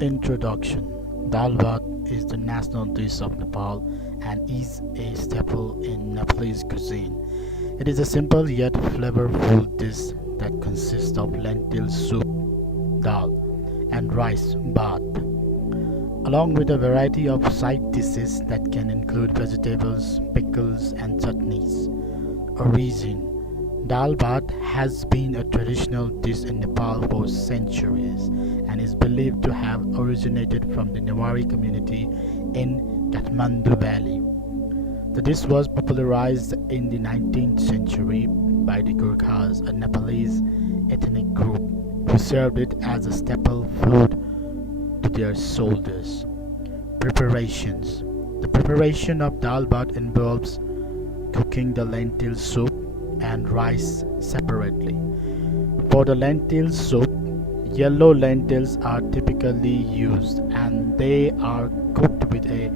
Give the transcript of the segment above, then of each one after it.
Introduction. Dal Bhat is the national dish of Nepal and is a staple in Nepalese cuisine. It is a simple yet flavorful dish that consists of lentil soup, dal, and rice bhat, along with a variety of side dishes that can include vegetables, pickles, and chutneys. Origin. Dal bhat has been a traditional dish in Nepal for centuries and is believed to have originated from the Newari community in Kathmandu Valley. The dish was popularized in the 19th century by the Gurkhas, a Nepalese ethnic group who served it as a staple food to their soldiers. Preparations. The preparation of dal bhat involves cooking the lentil soup and rice separately. For the lentil soup, yellow lentils are typically used and they are cooked with a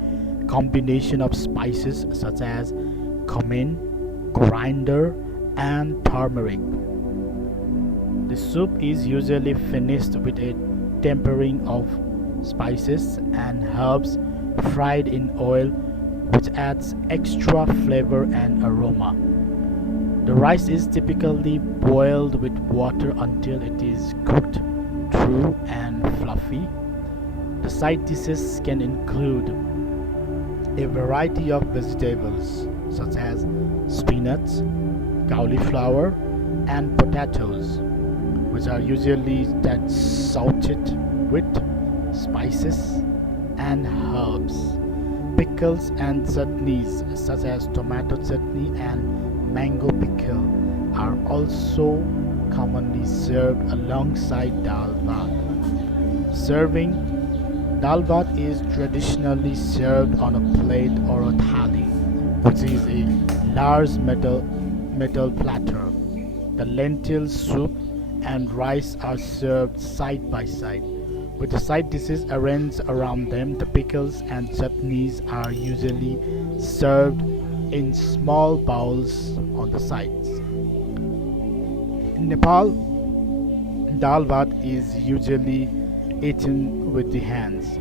combination of spices such as cumin, coriander, and turmeric. The soup is usually finished with a tempering of spices and herbs fried in oil, which adds extra flavor and aroma. The rice is typically boiled with water until it is cooked through and fluffy. The side dishes can include a variety of vegetables such as spinach, cauliflower, and potatoes, which are usually that sauteed with spices and herbs. Pickles and chutneys such as tomato chutney and mango pickle are also commonly served alongside dal bhat. Serving. Dal bhat is traditionally served on a plate or a thali, which is a large metal platter. The lentil soup and rice are served side by side. With the side dishes arranged around them, the pickles and chutneys are usually served in small bowls on the sides. In Nepal, dal bhat is usually eaten with the hands,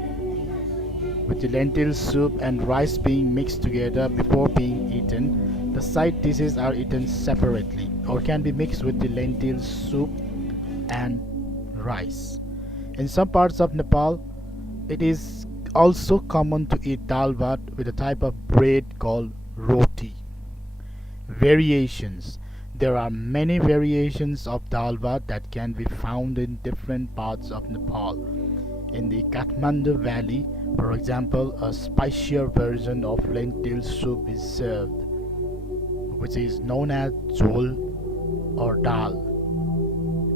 with the lentil soup and rice being mixed together before being eaten. The side dishes are eaten separately or can be mixed with the lentil soup and rice. In some parts of Nepal, it is also common to eat dal bhat with a type of bread called roti. Variations. There are many variations of dal bhat that can be found in different parts of Nepal. In the Kathmandu Valley, for example, a spicier version of lentil soup is served, which is known as jhol or dal.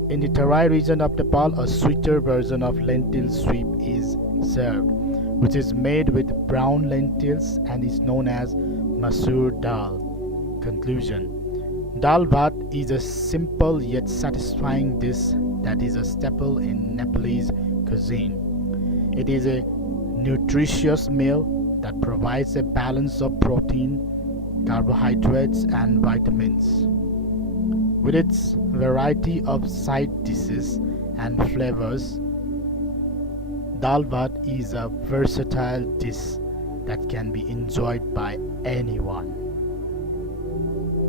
In the Tarai region of Nepal, a sweeter version of lentil soup is served, which is made with brown lentils and is known as masoor dal. Conclusion. Dal bhat is a simple yet satisfying dish that is a staple in Nepalese cuisine. It is a nutritious meal that provides a balance of protein, carbohydrates, and vitamins. With its variety of side dishes and flavors, dal bhat is a versatile dish that can be enjoyed by anyone.